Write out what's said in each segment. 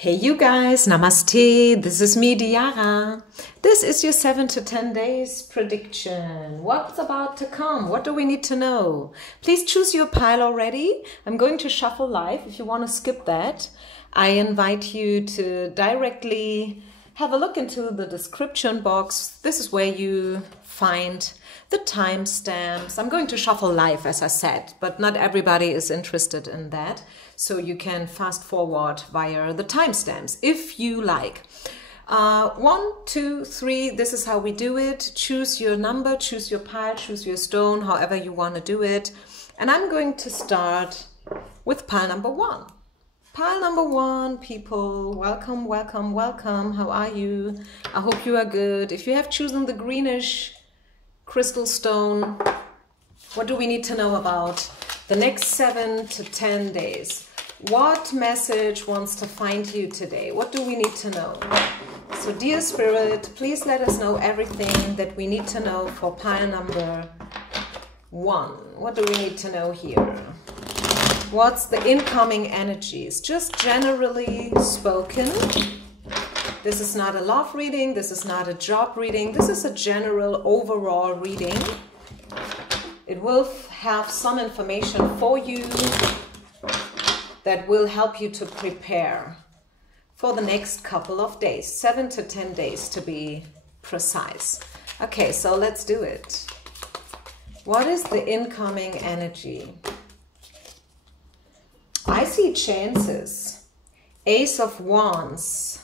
Hey you guys, namaste, this is me Diara. This is your 7 to 10 days prediction. What's about to come? What do we need to know? Please choose your pile already. I'm going to shuffle live. If you want to skip that, I invite you to directly have a look into the description box. This is where you find the timestamps. I'm going to shuffle live, as I said, but not everybody is interested in that. So you can fast forward via the timestamps if you like. 1, 2, 3, this is how we do it. Choose your number, choose your pile, choose your stone, however you want to do it. And I'm going to start with pile number 1. Pile number 1, people, welcome, welcome, welcome. How are you? I hope you are good. If you have chosen the greenish crystal stone, what do we need to know about the next 7 to 10 days? What message wants to find you today? What do we need to know? So dear Spirit, please let us know everything that we need to know for pile number 1. What do we need to know here? What's the incoming energies? Just generally spoken. This is not a love reading. This is not a job reading. This is a general overall reading. It will have some information for you that will help you to prepare for the next couple of days, 7 to 10 days to be precise. Okay, so let's do it. What is the incoming energy? I see chances. Ace of Wands.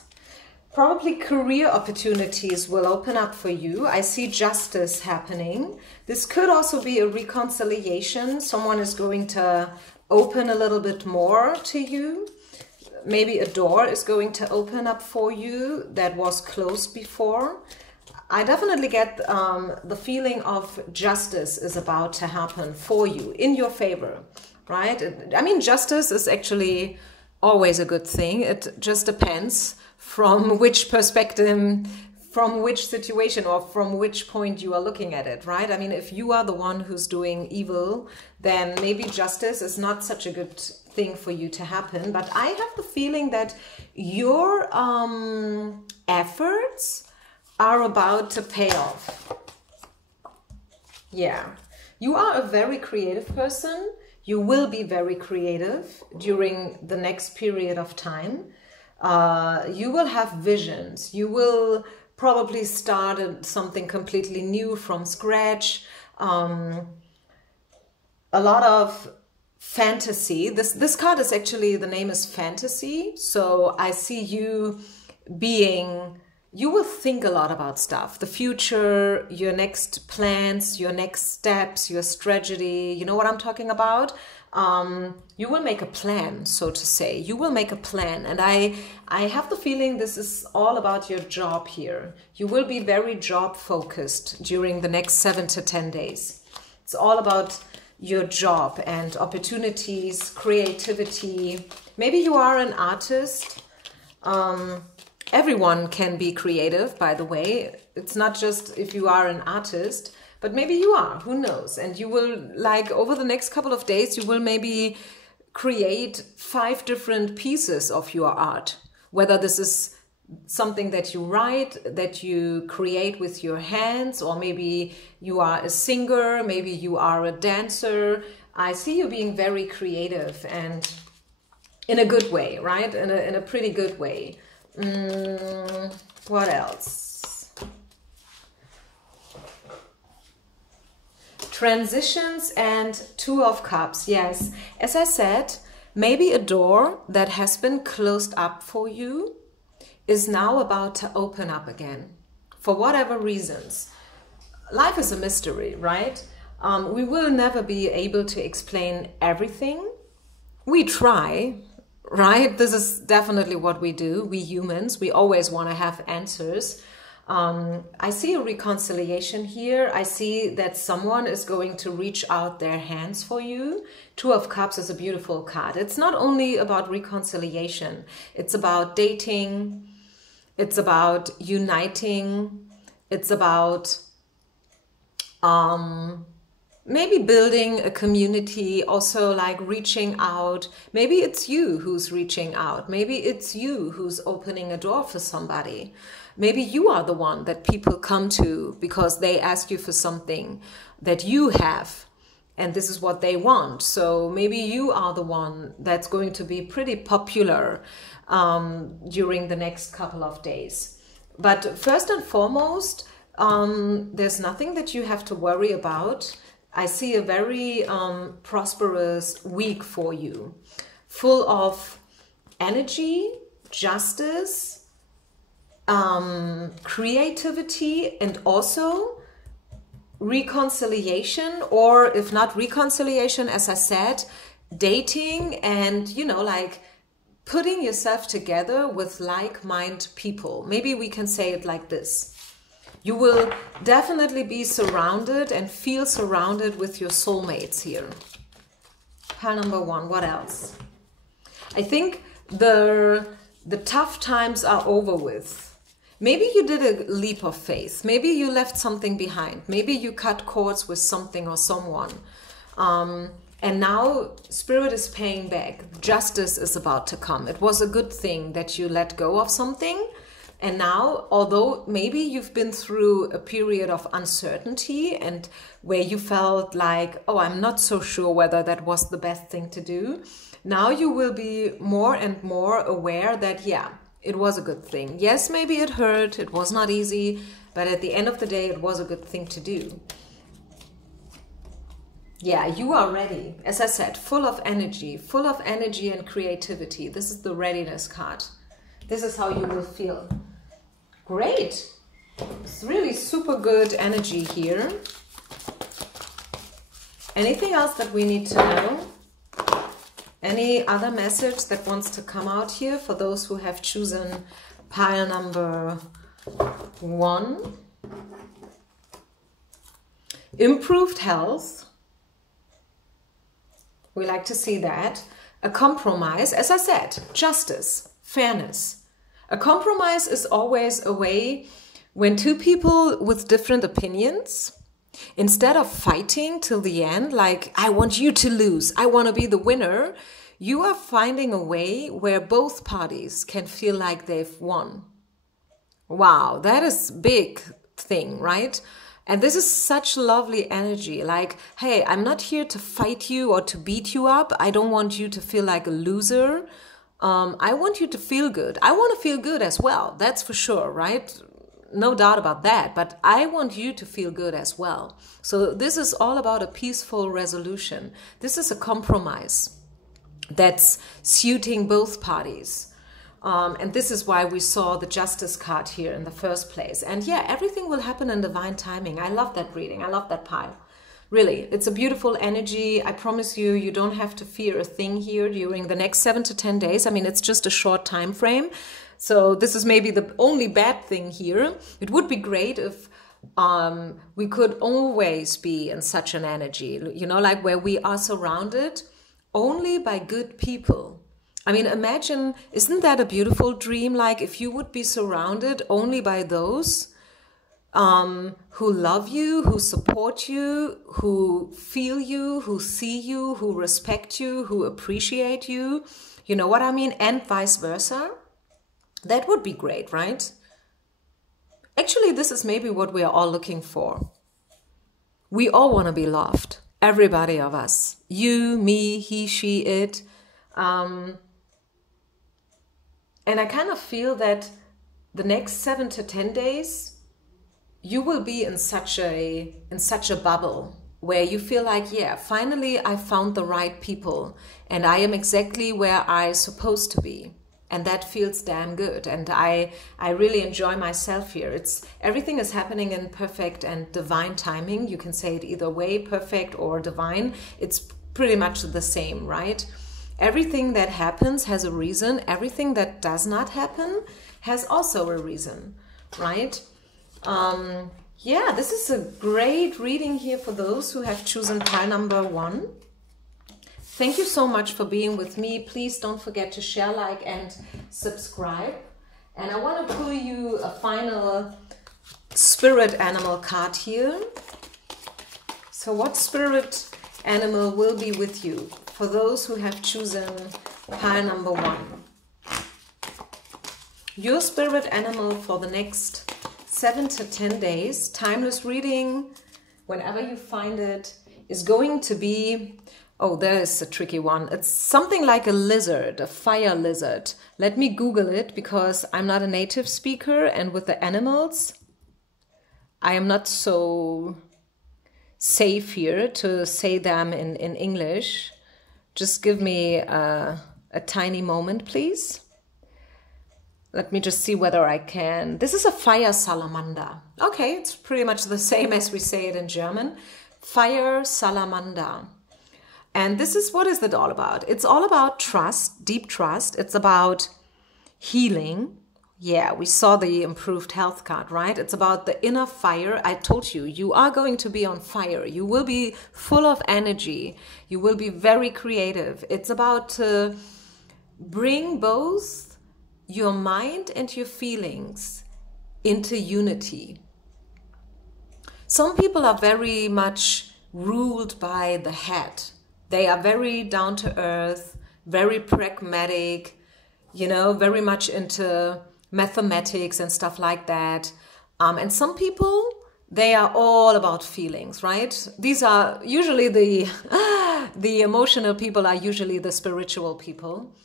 Probably career opportunities will open up for you. I see justice happening. This could also be a reconciliation. Someone is going to open a little bit more to you. Maybe a door is going to open up for you that was closed before. I definitely get the feeling of justice is about to happen for you in your favor, right? I mean, justice is actually always a good thing. It just depends from which perspective, from which situation, or from which point you are looking at it, right? I mean, if you are the one who's doing evil, then maybe justice is not such a good thing for you to happen. But I have the feeling that your efforts are about to pay off. Yeah, you are a very creative person. You will be very creative during the next period of time. You will have visions. You will probably start something completely new from scratch. A lot of fantasy. This card is actually, the name is fantasy. So I see you being, you will think a lot about stuff. The future, your next plans, your next steps, your strategy. You know what I'm talking about? You will make a plan, so to say. You will make a plan. And I have the feeling this is all about your job here. You will be very job focused during the next 7 to 10 days. It's all about your job and opportunities, creativity. Maybe you are an artist. Everyone can be creative, by the way. It's not just if you are an artist. But maybe you are, who knows? And you will, like, over the next couple of days, you will maybe create 5 different pieces of your art. Whether this is something that you write, that you create with your hands, or maybe you are a singer, maybe you are a dancer. I see you being very creative and in a good way, right? In a pretty good way. What else? Transitions and 2 of Cups. Yes, as I said, maybe a door that has been closed up for you is now about to open up again for whatever reasons. Life is a mystery, right? We will never be able to explain everything. We try, right? This is definitely what we do. We humans, we always want to have answers. I see a reconciliation here. I see that someone is going to reach out their hands for you. 2 of Cups is a beautiful card. It's not only about reconciliation. It's about dating. It's about uniting. It's about maybe building a community, also like reaching out. Maybe it's you who's reaching out. Maybe it's you who's opening a door for somebody. Maybe you are the one that people come to because they ask you for something that you have, and this is what they want. So maybe you are the one that's going to be pretty popular during the next couple of days. But first and foremost, there's nothing that you have to worry about. I see a very prosperous week for you, full of energy, justice, creativity, and also reconciliation, or if not reconciliation, as I said, dating and, you know, like putting yourself together with like-minded people. Maybe we can say it like this. You will definitely be surrounded and feel surrounded with your soulmates here. Pile number 1, what else? I think the tough times are over with. Maybe you did a leap of faith. Maybe you left something behind. Maybe you cut cords with something or someone. And now Spirit is paying back. Justice is about to come. It was a good thing that you let go of something. And now, although maybe you've been through a period of uncertainty and where you felt like, oh, I'm not so sure whether that was the best thing to do. Now you will be more and more aware that, yeah, it was a good thing. Yes, maybe it hurt. It was not easy. But at the end of the day, it was a good thing to do. Yeah, you are ready. As I said, full of energy and creativity. This is the readiness card. This is how you will feel. Great. It's really super good energy here. Anything else that we need to know? Any other message that wants to come out here for those who have chosen pile number 1? Improved health. We like to see that. A compromise, as I said, justice, fairness. A compromise is always a way when two people with different opinions, instead of fighting till the end, like, I want you to lose, I want to be the winner, you are finding a way where both parties can feel like they've won. Wow, that is a big thing, right? And this is such lovely energy. Like, hey, I'm not here to fight you or to beat you up. I don't want you to feel like a loser. I want you to feel good. I want to feel good as well. That's for sure, right? No doubt about that. But I want you to feel good as well. So this is all about a peaceful resolution. This is a compromise that's suiting both parties. And this is why we saw the Justice card here in the first place. And yeah, everything will happen in divine timing. I love that reading. I love that pile. Really, it's a beautiful energy. I promise you, you don't have to fear a thing here during the next 7 to 10 days. I mean, it's just a short time frame. So this is maybe the only bad thing here. It would be great if we could always be in such an energy, you know, like where we are surrounded only by good people. I mean, imagine, isn't that a beautiful dream? Like if you would be surrounded only by those who love you, who support you, who feel you, who see you, who respect you, who appreciate you. You know what I mean? And vice versa. That would be great, right? Actually, this is maybe what we are all looking for. We all want to be loved. Everybody of us. You, me, he, she, it. And I kind of feel that the next 7 to 10 days, you will be in such a bubble where you feel like, yeah, finally I found the right people and I am exactly where I'm supposed to be. And that feels damn good. And I really enjoy myself here. Everything is happening in perfect and divine timing. You can say it either way, perfect or divine. It's pretty much the same, right? Everything that happens has a reason. Everything that does not happen has also a reason, right? Yeah, this is a great reading here for those who have chosen pile number 1. Thank you so much for being with me. Please don't forget to share, like, and subscribe. And I want to pull you a final spirit animal card here. So So what spirit animal will be with you for those who have chosen pile number 1? Your spirit animal for the next 7 to 10 days, timeless reading, whenever you find it, is going to be, oh, there is a tricky one. It's something like a lizard, a fire lizard. Let me Google it because I'm not a native speaker, and with the animals, I am not so safe here to say them in English. Just give me a tiny moment, please. Let me just see whether I can. This is a fire salamander. Okay, it's pretty much the same as we say it in German. Fire salamander. And this is, what is it all about? It's all about trust, deep trust. It's about healing. Yeah, we saw the improved health card, right? It's about the inner fire. I told you, you are going to be on fire. You will be full of energy. You will be very creative. It's about to bring both your mind and your feelings into unity. Some people are very much ruled by the head. They are very down to earth, very pragmatic, you know, very much into mathematics and stuff like that. And some people, they are all about feelings, right? These are usually the emotional people are usually the spiritual people.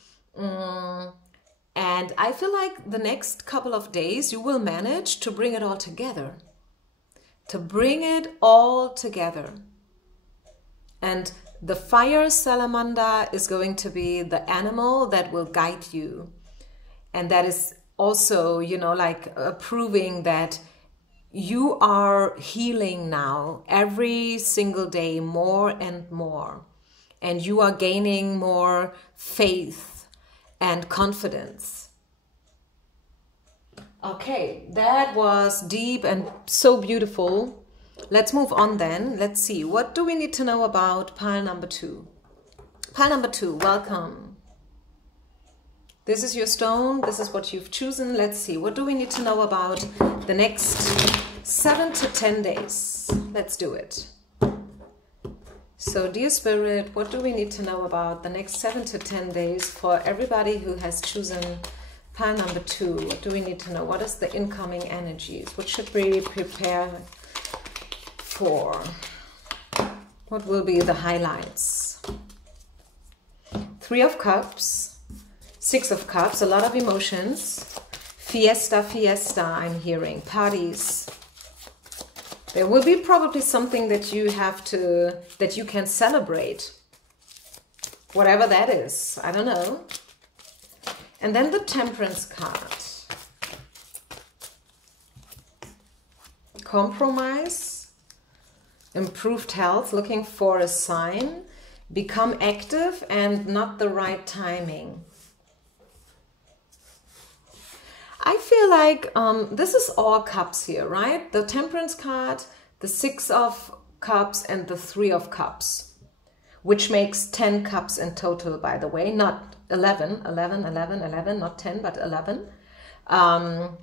And I feel like the next couple of days you will manage to bring it all together. To bring it all together. And the fire salamander is going to be the animal that will guide you. And that is also, you know, like proving that you are healing now every single day more and more. And you are gaining more faith and confidence. Okay, that was deep and so beautiful. Let's move on then. Let's see, what do we need to know about pile number 2? Pile number 2, welcome. This is your stone. This is what you've chosen. Let's see, what do we need to know about the next 7 to 10 days? Let's do it. So, dear Spirit, what do we need to know about the next 7 to 10 days for everybody who has chosen pile number 2? What do we need to know? What is the incoming energies? What should we prepare for? What will be the highlights? 3 of Cups, 6 of Cups, a lot of emotions. Fiesta, fiesta, I'm hearing. Parties. There will be probably something that you have to, that you can celebrate. Whatever that is, I don't know. And then the Temperance card. Compromise, improved health, looking for a sign, become active and not the right timing. I feel like this is all cups here, right? The Temperance card, the 6 of Cups and the 3 of Cups, which makes 10 cups in total, by the way, not 11, 11, 11, 11, not 10, but 11. I'm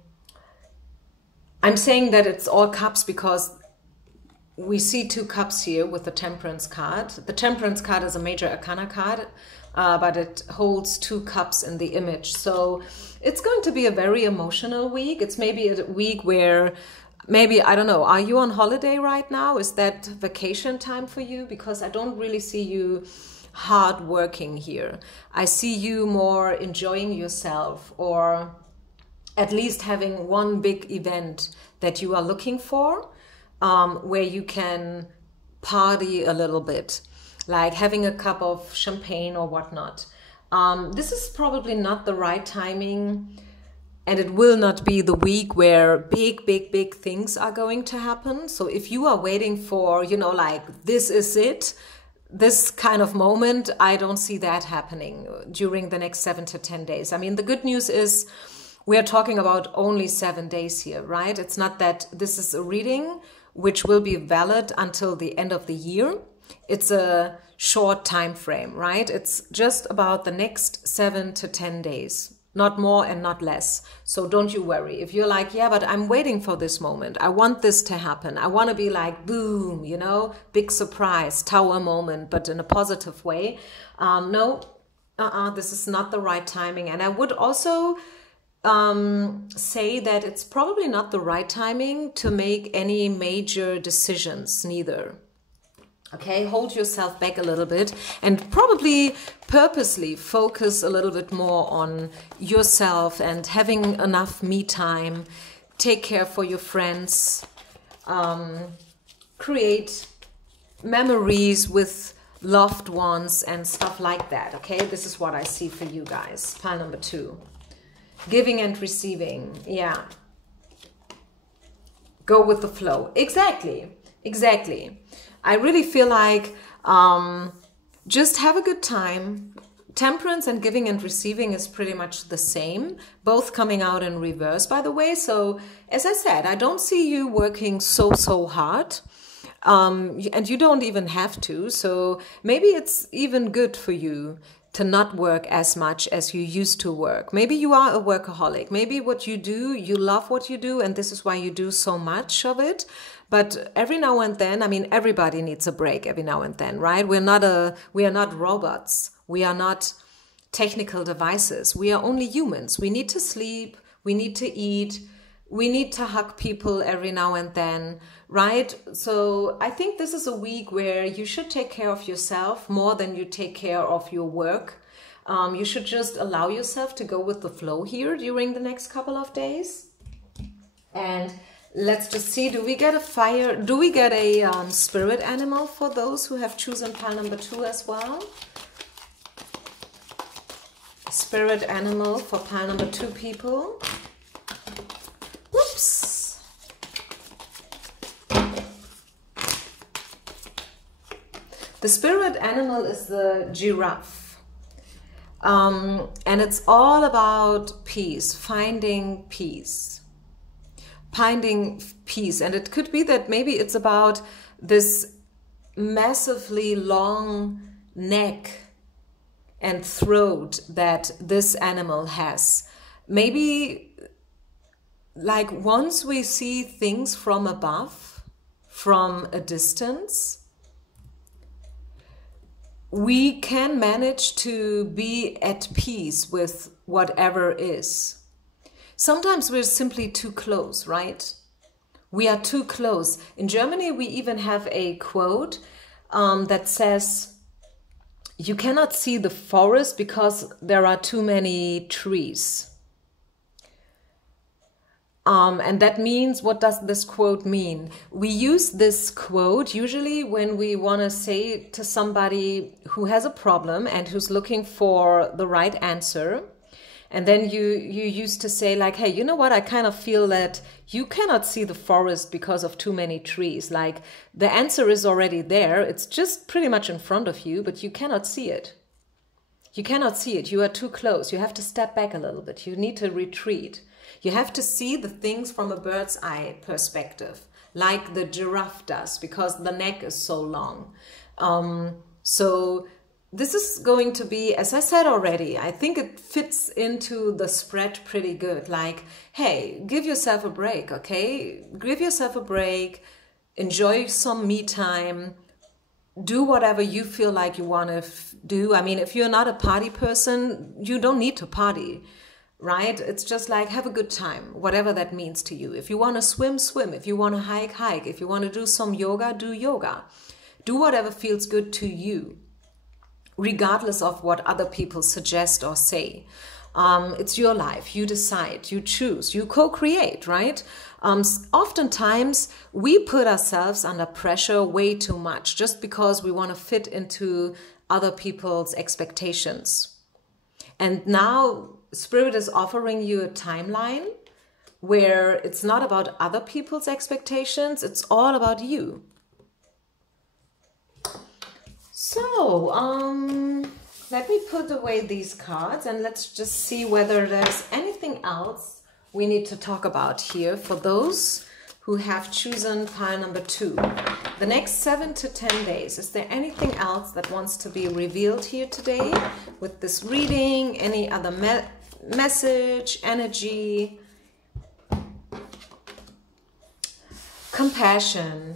saying that it's all cups because we see 2 cups here with the Temperance card. The Temperance card is a major arcana card, but it holds 2 cups in the image. So it's going to be a very emotional week. It's maybe a week where maybe, I don't know, are you on holiday right now? Is that vacation time for you? Because I don't really see you hard working here. I see you more enjoying yourself, or at least having one big event that you are looking for, where you can party a little bit, like having a cup of champagne or whatnot. This is probably not the right timing, and it will not be the week where big things are going to happen. So if you are waiting for, you know, like this is it, this kind of moment, I don't see that happening during the next 7 to 10 days. I mean, the good news is we are talking about only 7 days here, right? It's not that this is a reading which will be valid until the end of the year. It's a short time frame, right? It's just about the next 7 to 10 days. not more and not less. So don't you worry. If you're like, yeah, but I'm waiting for this moment. I want this to happen. I want to be like, boom, you know, big surprise, tower moment, but in a positive way. No, this is not the right timing. And I would also say that it's probably not the right timing to make any major decisions neither. Okay, hold yourself back a little bit and probably purposely focus a little bit more on yourself and having enough me time. Take care for your friends. Create memories with loved ones and stuff like that. Okay, this is what I see for you guys. Pile number 2. Giving and receiving. Yeah. Go with the flow. Exactly. Exactly. I really feel like just have a good time. Temperance and giving and receiving is pretty much the same, both coming out in reverse, by the way. So as I said, I don't see you working so hard, and you don't even have to. So maybe it's even good for you to not work as much as you used to work. Maybe you are a workaholic. Maybe what you do, you love what you do, and this is why you do so much of it. But every now and then, I mean, everybody needs a break every now and then, right? We are not robots. We are not technical devices. We are only humans. We need to sleep. We need to eat. We need to hug people every now and then, right? So I think this is a week where you should take care of yourself more than you take care of your work. You should just allow yourself to go with the flow here during the next couple of days. And let's just see, do we get a fire? Do we get a spirit animal for those who have chosen pile number 2 as well? Spirit animal for pile number 2 people. Whoops. The spirit animal is the giraffe. And it's all about peace, finding peace. Finding peace. And it could be that maybe it's about this massively long neck and throat that this animal has. Maybe like once we see things from above, from a distance, we can manage to be at peace with whatever is. Sometimes we're simply too close, right? We are too close. In Germany, we even have a quote that says, you cannot see the forest because there are too many trees. And that means, what does this quote mean? We use this quote usually when we want to say to somebody who has a problem and who's looking for the right answer. And then you used to say like, hey, you know what? I kind of feel that you cannot see the forest because of too many trees. Like the answer is already there. It's just pretty much in front of you, but you cannot see it. You cannot see it. You are too close. You have to step back a little bit. You need to retreat. You have to see the things from a bird's eye perspective, like the giraffe does, because the neck is so long. So this is going to be, as I said already, I think it fits into the spread pretty good. Like, hey, give yourself a break, okay? Give yourself a break, enjoy some me time, do whatever you feel like you want to do. I mean, if you're not a party person, you don't need to party, right? It's just like, have a good time, whatever that means to you. If you want to swim, swim. If you want to hike, hike. If you want to do some yoga, do yoga. Do whatever feels good to you, regardless of what other people suggest or say. It's your life. You decide, you choose, you co-create, right? Oftentimes, we put ourselves under pressure way too much just because we want to fit into other people's expectations. And now Spirit is offering you a timeline where it's not about other people's expectations, it's all about you. So, let me put away these cards and let's just see whether there's anything else we need to talk about here for those who have chosen pile number 2. The next 7 to 10 days, is there anything else that wants to be revealed here today with this reading? Any other message, energy, compassion.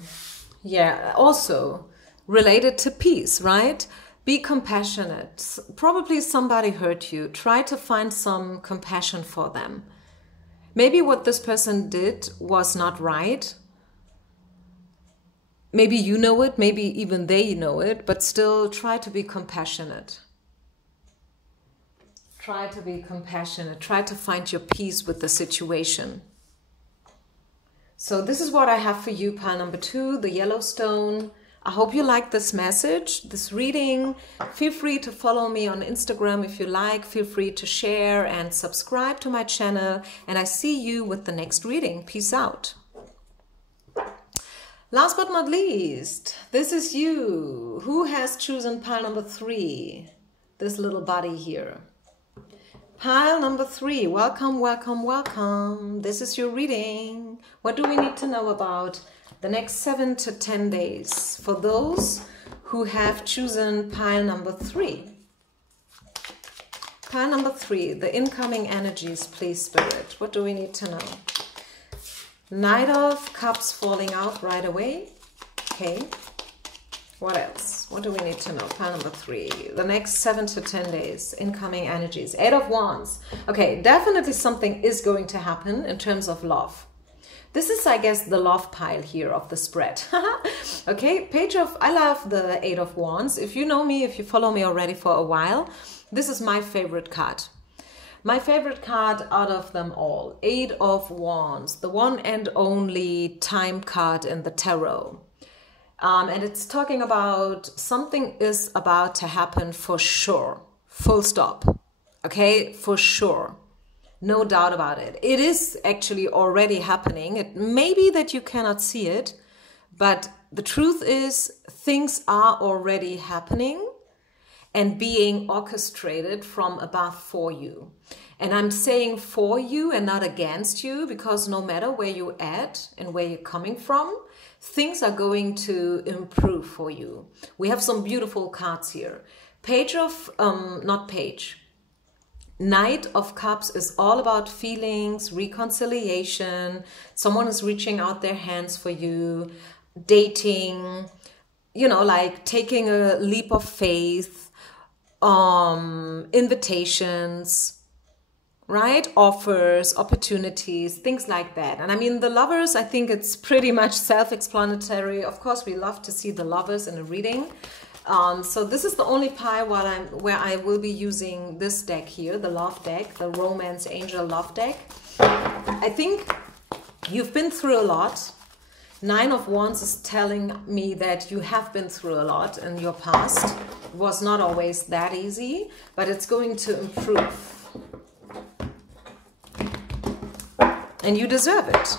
Yeah, also related to peace, right? Be compassionate. Probably somebody hurt you. Try to find some compassion for them. Maybe what this person did was not right. Maybe you know it, maybe even they know it, but still try to be compassionate. Try to be compassionate. Try to find your peace with the situation. So this is what I have for you, pile number 2, the Yellowstone. I hope you like this message, this reading. Feel free to follow me on Instagram if you like. Feel free to share and subscribe to my channel. And I see you with the next reading. Peace out. Last but not least, this is you. Who has chosen pile number 3? This little body here. Pile number 3. Welcome, welcome, welcome. This is your reading. What do we need to know about the next 7 to 10 days for those who have chosen pile number 3? Pile number 3, the incoming energies, please, Spirit. What do we need to know? Knight of Cups falling out right away. Okay. What else? What do we need to know? Pile number 3, the next 7 to 10 days, incoming energies. 8 of Wands. Okay, definitely something is going to happen in terms of love. This is, I guess, the love pile here of the spread. Okay, I love the 8 of Wands. If you know me, if you follow me already for a while, this is my favorite card. My favorite card out of them all. 8 of Wands, the one and only time card in the tarot. And it's talking about something is about to happen for sure. Full stop. Okay, for sure. No doubt about it. It is actually already happening. It may be that you cannot see it, but the truth is things are already happening and being orchestrated from above for you. And I'm saying for you and not against you, because no matter where you're at and where you're coming from, things are going to improve for you. We have some beautiful cards here. Knight of Cups is all about feelings, reconciliation. Someone is reaching out their hands for you, dating, you know, like taking a leap of faith, invitations, right? Offers, opportunities, things like that. And I mean, the lovers, I think it's pretty much self-explanatory. Of course, we love to see the lovers in a reading. So this is the only pile where I will be using this deck here, the love deck, the Romance Angel love deck. I think you've been through a lot. 9 of Wands is telling me that you have been through a lot in your past. It was not always that easy, but it's going to improve. And you deserve it.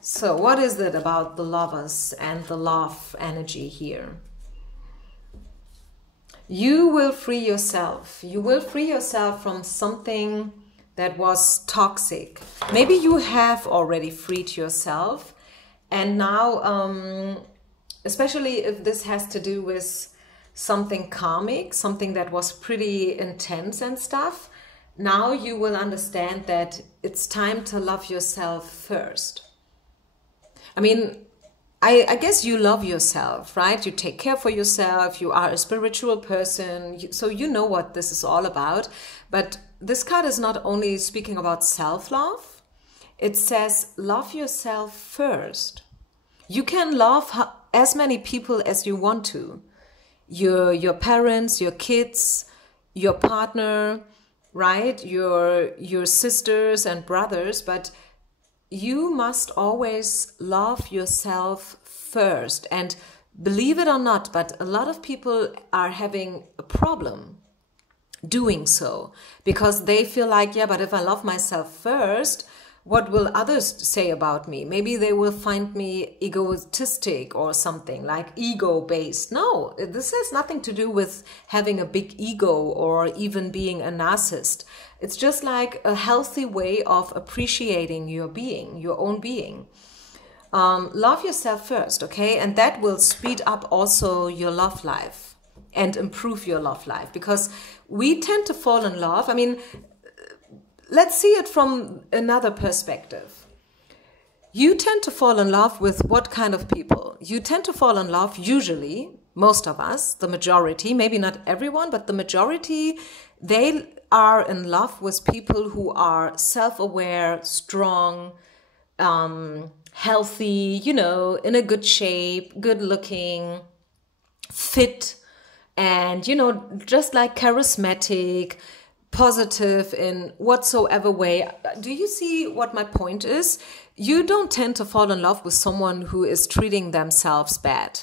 So what is it about the lovers and the love energy here? You will free yourself. You will free yourself from something that was toxic. Maybe you have already freed yourself. And now, especially if this has to do with something karmic, something that was pretty intense and stuff, now you will understand that it's time to love yourself first. I mean, I guess you love yourself, right? You take care for yourself. You are a spiritual person. So you know what this is all about. But this card is not only speaking about self-love. It says love yourself first. You can love as many people as you want to. Your parents, your kids, your partner, right? Your sisters and brothers. But you must always love yourself first. And believe it or not, but a lot of people are having a problem doing so because they feel like, yeah, but if I love myself first, what will others say about me? Maybe they will find me egotistic or something, like ego-based. No, this has nothing to do with having a big ego or even being a narcissist. It's just like a healthy way of appreciating your being, your own being. Love yourself first, okay? And that will speed up also your love life. and improve your love life, because we tend to fall in love. I mean, let's see it from another perspective. You tend to fall in love with what kind of people? You tend to fall in love, usually, most of us, the majority, maybe not everyone, but the majority, they are in love with people who are self-aware, strong, healthy, you know, in a good shape, good looking, fit, and, you know, just like charismatic, positive in whatsoever way. Do you see what my point is? You don't tend to fall in love with someone who is treating themselves bad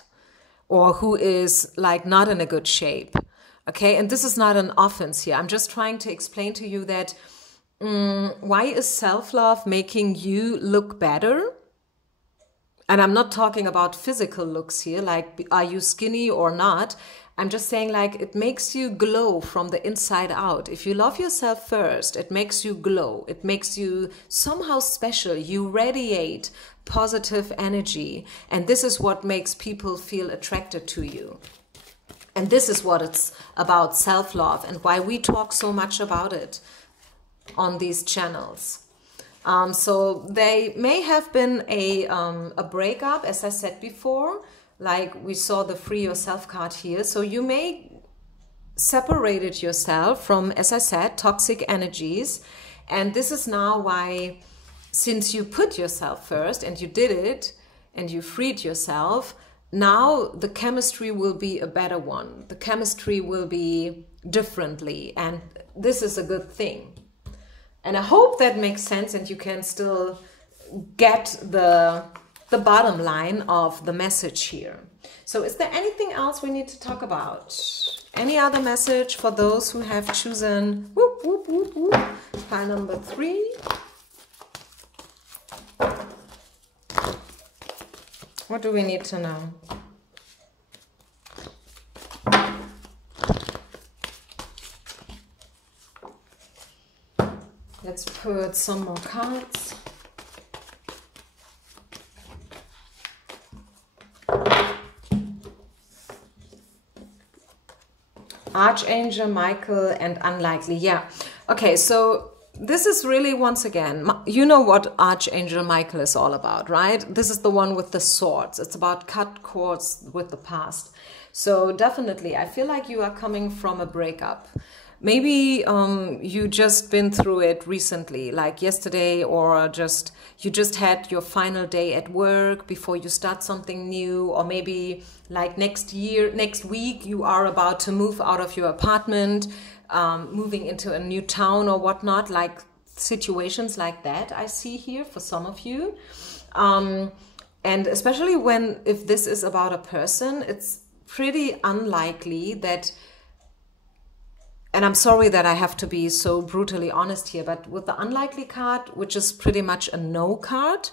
or who is like not in a good shape. Okay, and this is not an offense here. I'm just trying to explain to you that why is self-love making you look better? And I'm not talking about physical looks here, like are you skinny or not? I'm just saying, like, it makes you glow from the inside out. If you love yourself first, it makes you glow. It makes you somehow special. You radiate positive energy. And this is what makes people feel attracted to you. And this is what it's about, self-love, and why we talk so much about it on these channels. So they may have been a breakup, as I said before. Like we saw the Free Yourself card here. So you may separated yourself from, as I said, toxic energies. And this is now why, since you put yourself first and you did it and you freed yourself, now the chemistry will be a better one. The chemistry will be differently. And this is a good thing. And I hope that makes sense and you can still get the bottom line of the message here. So is there anything else we need to talk about? Any other message for those who have chosen whoop, whoop, whoop, whoop, pile number 3? What do we need to know? Let's put some more cards. Archangel Michael and unlikely. Yeah. Okay, so this is really, once again, you know what Archangel Michael is all about, right? This is the one with the swords. It's about cut cords with the past. So definitely, I feel like you are coming from a breakup. Maybe you just been through it recently, like yesterday, or you just had your final day at work before you start something new, or maybe like next week, you are about to move out of your apartment, moving into a new town or whatnot, like situations like that I see here for some of you. And especially if this is about a person, it's pretty unlikely that. And I'm sorry that I have to be so brutally honest here, but with the unlikely card, which is pretty much a no card,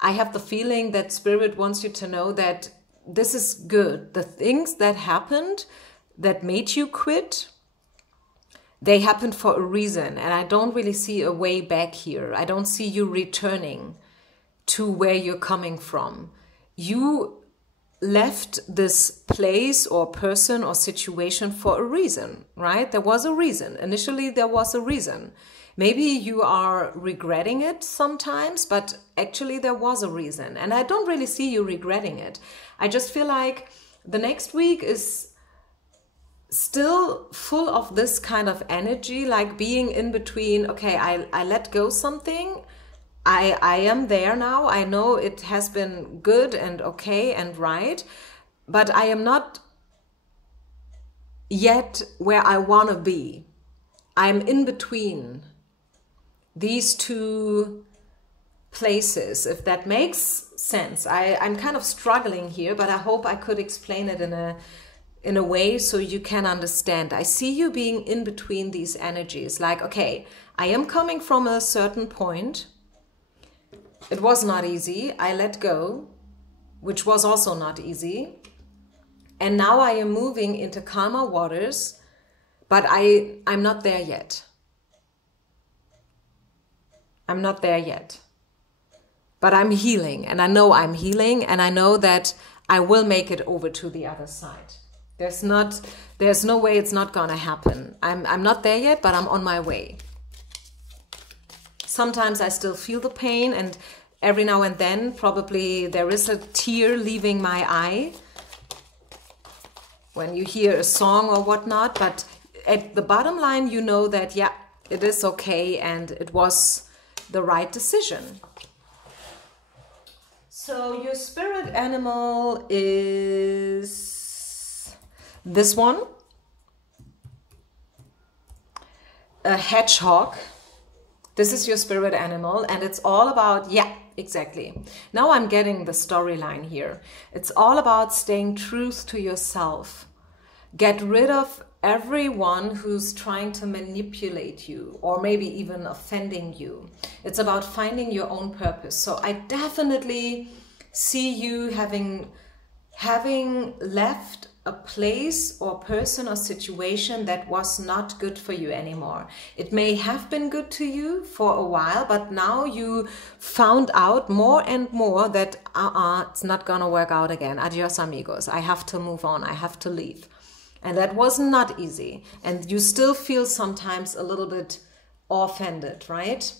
I have the feeling that Spirit wants you to know that this is good. The things that happened that made you quit, they happened for a reason. And I don't really see a way back here. I don't see you returning to where you're coming from. You left this place or person or situation for a reason, right? There was a reason. Initially, there was a reason. Maybe you are regretting it sometimes, but actually there was a reason. And I don't really see you regretting it. I just feel like the next week is still full of this kind of energy, like being in between, okay, I let go something, I am there now. I know it has been good and okay and right, but I am not yet where I want to be. I'm in between these two places, if that makes sense. I'm kind of struggling here, but I hope I could explain it in a way so you can understand. I see you being in between these energies, like, okay, I am coming from a certain point. It was not easy. I let go, which was also not easy. And now I am moving into calmer waters, but I'm not there yet. I'm not there yet. But I'm healing, and I know I'm healing, and I know that I will make it over to the other side. There's no way it's not gonna happen. I'm not there yet, but I'm on my way. Sometimes I still feel the pain, and every now and then probably there is a tear leaving my eye when you hear a song or whatnot, but at the bottom line, you know that, yeah, it is okay and it was the right decision. So your spirit animal is this one, a hedgehog. This is your spirit animal, and it's all about, yeah, exactly. Now I'm getting the storyline here. It's all about staying true to yourself. Get rid of everyone who's trying to manipulate you or maybe even offending you. It's about finding your own purpose. So I definitely see you having left a place or person or situation that was not good for you anymore. It may have been good to you for a while, but now you found out more and more that it's not gonna work out again. Adios amigos. I have to move on. I have to leave. And that was not easy. And you still feel sometimes a little bit offended, right?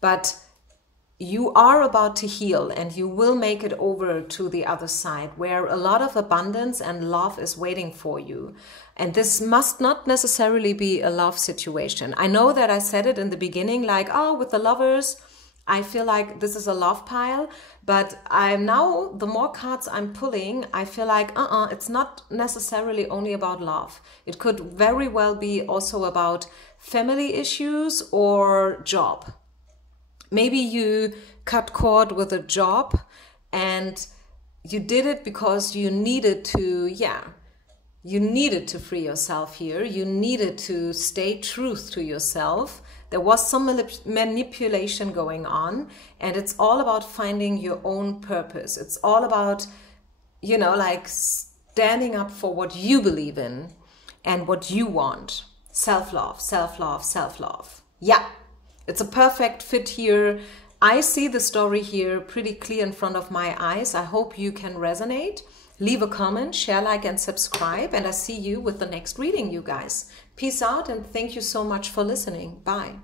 But you are about to heal, and you will make it over to the other side where a lot of abundance and love is waiting for you. And this must not necessarily be a love situation. I know that I said it in the beginning, like, oh, with the lovers, I feel like this is a love pile, but now the more cards I'm pulling, I feel like, it's not necessarily only about love. It could very well be also about family issues or job. Maybe you cut cord with a job and you did it because you needed to, you needed to free yourself here. You needed to stay true to yourself. There was some manipulation going on, and it's all about finding your own purpose. It's all about, like standing up for what you believe in and what you want. Self-love, self-love, self-love. Yeah. It's a perfect fit here. I see the story here pretty clear in front of my eyes. I hope you can resonate. Leave a comment, share, like, and subscribe. And I see you with the next reading, you guys. Peace out, and thank you so much for listening. Bye.